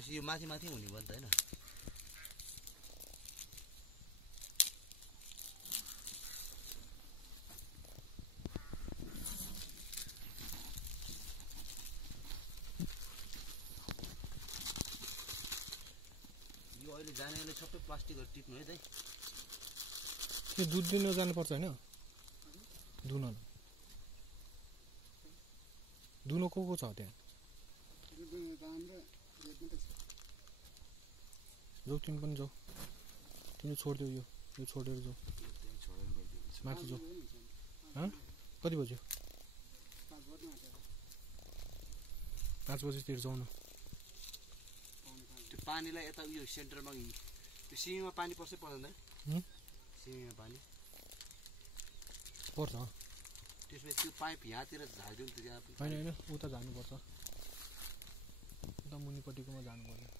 भनेपछि यो माथि माथि हुने भयो नि त हैन यो अहिले जानेले सबै प्लास्टिकहरु टिप्नु है दाइ के दुध दिन जानु पर्छ हैन दुन दुनो को छ त्यहाँ जाऊ तिमी पनि जाऊ तिमी छोड्देऊ यो छोडेर जाऊ माथि जाऊ कति बज्यो 5 बजेतिर जाऊ न त्यो पानीलाई यता यो सेन्टरमा त्यो सिमीमा पानी पर्छ पर्दैन सिमीमा पानी पर्छ त्यसपछि त्यो पाइप यहाँतिर झार्दिउ नि त हैन उता जानु पर्छ उता मुनिपट्टिकोमा जानु पर्छ